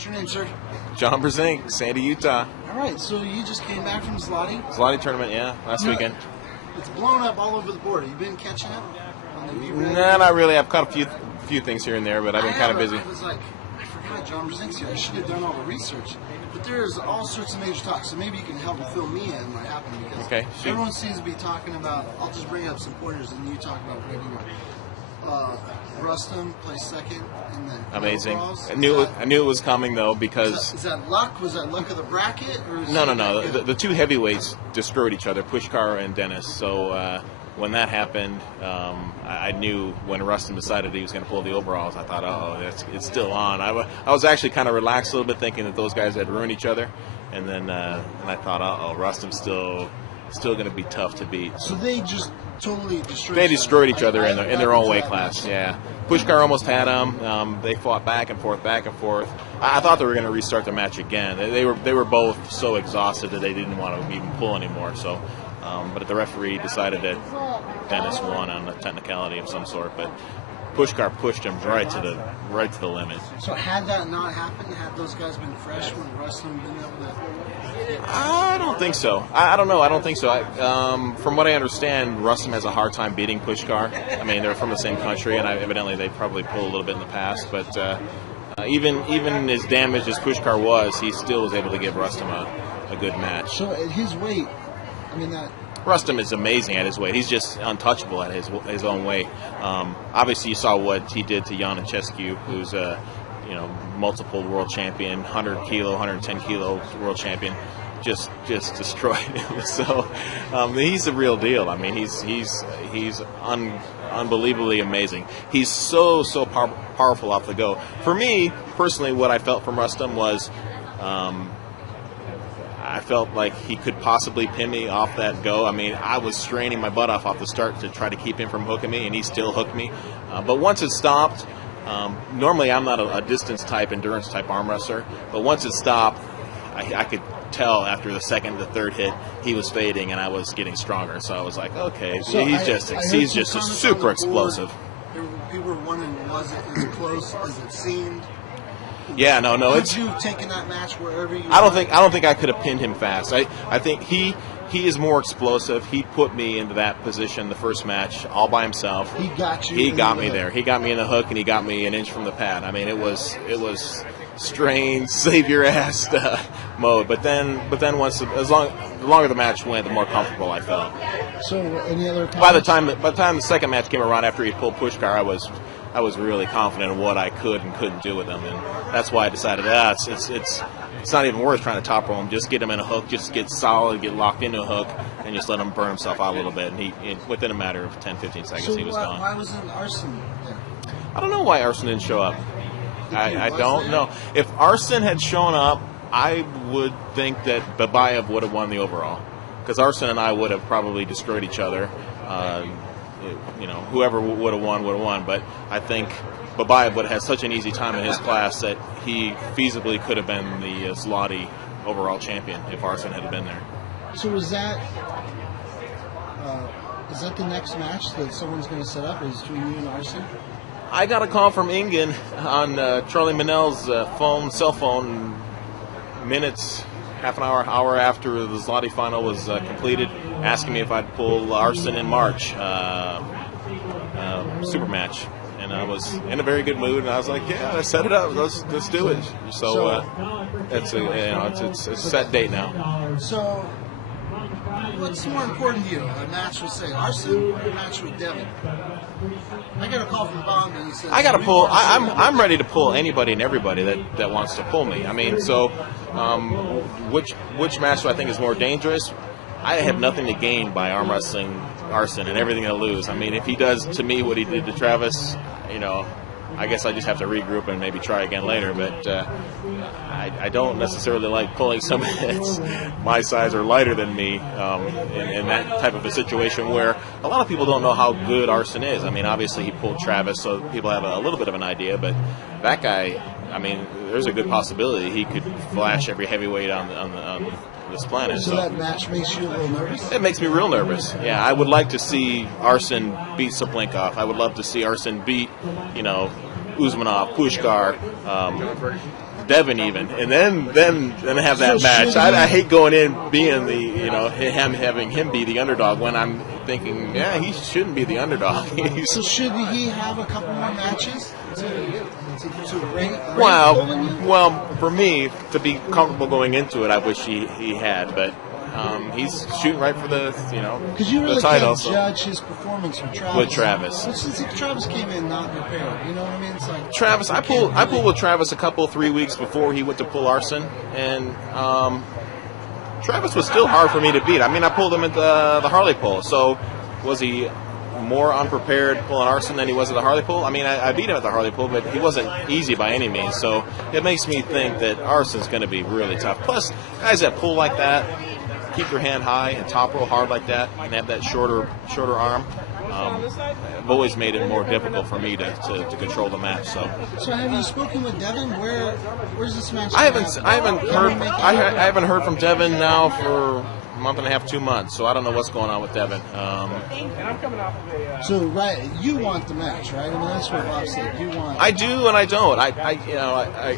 What's your name, sir? John Bzenk, Sandy, Utah. All right, so you just came back from Zloty? Zloty tournament, yeah, last weekend. It's blown up all over the board. Have you been catching up on the Nah, not really. I've caught a few things here and there, but I've been kind of busy. I was like, I forgot John Brzenk's here. I should have done all the research. But there's all sorts of major talks, so maybe you can help me fill me in what happened, because everyone seems to be talking about, I'll just bring up some pointers and you talk about what you want. Rustam placed second in the amazing. overalls. I knew it was coming though, because is that luck? Was that luck of the bracket? Or no. The two heavyweights destroyed each other, Pushkar and Dennis. So when that happened, I knew when Rustam decided he was going to pull the overalls. I thought, it's still on. I was actually kind of relaxed a little bit, thinking that those guys had ruined each other, and then I thought, Rustam's still going to be tough to beat. So they just totally destroyed each other in their own weight class. Yeah, Pushkar almost had him. They fought back and forth. I thought they were going to restart the match again. They were both so exhausted that they didn't want to even pull anymore. So, but the referee decided that Dennis won on a technicality of some sort. But Pushkar pushed him right to the limit. So had that not happened, had those guys been fresh when Rustam been able to? I don't think so. I don't know. I don't think so. From what I understand, Rustam has a hard time beating Pushkar. I mean, they're from the same country, and evidently they probably pulled a little bit in the past. But even as damaged as Pushkar was, he still was able to give Rustam a good match. So at his weight, I mean that. Rustam is amazing at his weight. He's just untouchable at his own weight. Obviously, you saw what he did to Jan Chescu, who's a multiple world champion, 100 kilo, 110 kilo world champion. Just destroyed him. So he's the real deal. I mean, he's unbelievably amazing. He's so powerful off the go. For me personally, what I felt from Rustam was. I felt like he could possibly pin me off that go. I mean, I was straining my butt off the start to try to keep him from hooking me, and he still hooked me. But once it stopped, normally I'm not a distance type, endurance type arm wrestler, but once it stopped, I could tell after the second, the third hit, he was fading, and I was getting stronger. So I was like, okay, so he's just super explosive. People were wondering, was it as close as it seemed? Yeah, no. Could you have taken that match wherever you? I don't think I could have pinned him fast. I think he is more explosive. He put me into that position the first match all by himself. He got you. He got me there. He got me in the hook, and he got me an inch from the pad. I mean, it was strange, save your ass mode. But then once the longer the match went, the more comfortable I felt. So any other? By the time the second match came around, after he pulled Pushkar, I was really confident in what I could and couldn't do with him, and that's why I decided it's not even worth trying to top roll him. Just get him in a hook, just get solid, get locked into a hook, and just let him burn himself out a little bit. And within a matter of 10-15 seconds, he was gone. Why wasn't Arsen there? I don't know why Arsen didn't show up. I don't know. If Arsen had shown up, I would think that Babyev would have won the overall, because Arsen and I would have probably destroyed each other. Whoever would have won. But I think Babyev would have had such an easy time in his class that he feasibly could have been the Zloty overall champion if Arsen had been there. So is that the next match that someone's going to set up? Is between you and Arsen? I got a call from Ingen on Charlie Manel's cell phone, minutes, half an hour after the Zloty final was completed, asking me if I'd pull Arsen in March, super match. And I was in a very good mood, and I was like, yeah, set it up, let's do it. So it's a set date now. So what's more important to you, a match with, say, Arsen, or a match with Devon? I got a call from Bob, and he said, I got to pull. I'm ready to pull anybody and everybody that wants to pull me. I mean, so which match do I think is more dangerous? I have nothing to gain by arm wrestling Arsen and everything to lose. I mean, if he does to me what he did to Travis, I guess I just have to regroup and maybe try again later. But I don't necessarily like pulling somebody that's my size or lighter than me in that type of a situation where a lot of people don't know how good Arsen is. I mean, obviously he pulled Travis, so people have a little bit of an idea. But that guy, I mean, there's a good possibility he could flash every heavyweight on this planet. So that match makes you a little nervous? It makes me real nervous. Yeah, I would like to see Arsen beat Sablinkov. I would love to see Arsen beat, Usmanov, Pushkar, Devon even, and then have that match. I hate going in being the, you know, having him be the underdog when I'm thinking, yeah, he shouldn't be the underdog. So should he have a couple more matches to rank? Well, for me to be comfortable going into it, I wish he had, but. He's shooting right for the, you know, because you really the title. Can't judge his performance with Travis. With Travis, Travis came in not prepared. You know what I mean? It's like Travis. I pulled with Travis 3 weeks before he went to pull Arsen, and Travis was still hard for me to beat. I mean, I pulled him at the Harley pull. So was he more unprepared pulling Arsen than he was at the Harley pull? I mean, I beat him at the Harley pull, but he wasn't easy by any means. So it makes me think that Arsen's going to be really tough. Plus, guys that pull like that, keep your hand high and top roll hard like that, and have that shorter arm, have always made it more difficult for me to control the match. So have you spoken with Devon? Where's this match? I haven't heard from Devon now for a month and a half, 2 months. So I don't know what's going on with Devon. So you want the match, right? I mean, that's what Bob said. You want. I do and I don't. I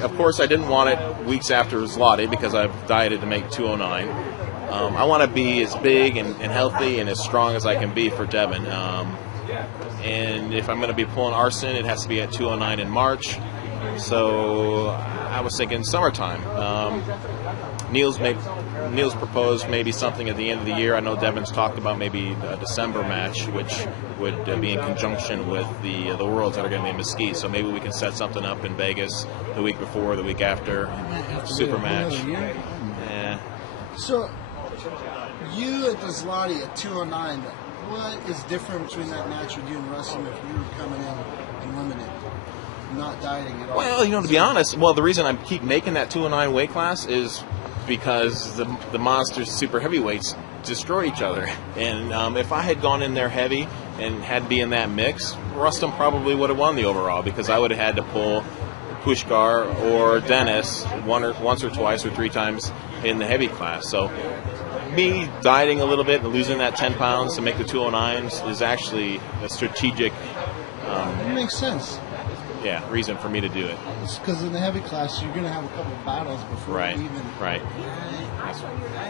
of course I didn't want it weeks after Zloty because I've dieted to make 209. I want to be as big and healthy and as strong as I can be for Devon. And if I'm going to be pulling Arsen, it has to be at 209 in March. So I was thinking summertime. Neil's proposed maybe something at the end of the year. I know Devon's talked about maybe a December match, which would be in conjunction with the Worlds that are going to be in Mesquite. So maybe we can set something up in Vegas the week before, the week after, super match. Yeah. So you at the Zloty at 209, what is different between that match with you and Rustam if you were coming in and limited, not dieting at all? Well, to be honest, the reason I keep making that 209 weight class is because the monsters, super heavyweights, destroy each other. And if I had gone in there heavy and had to be in that mix, Rustam probably would have won the overall because I would have had to pull Pushkar or Dennis once or twice or 3 times in the heavy class. So me dieting a little bit and losing that 10 pounds to make the 209s is actually a strategic it makes sense. Yeah, reason for me to do it. It's because in the heavy class you're going to have a couple of battles before you even. Right.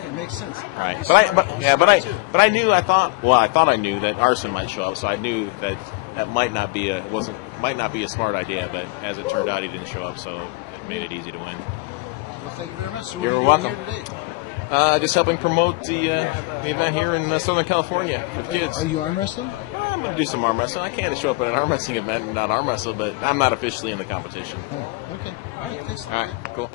It makes sense. Right. But I knew. I thought I knew that Arsen might show up, so I knew that might not be a smart idea. But as it turned out, he didn't show up, so it made it easy to win. Well, thank you very much. So You're welcome. Just helping promote the event here in Southern California for kids. Are you arm wrestling? I'm going to do some arm wrestling. I can't show up at an arm wrestling event and not arm wrestle, but I'm not officially in the competition. Oh, okay. All right, thanks. All right, cool.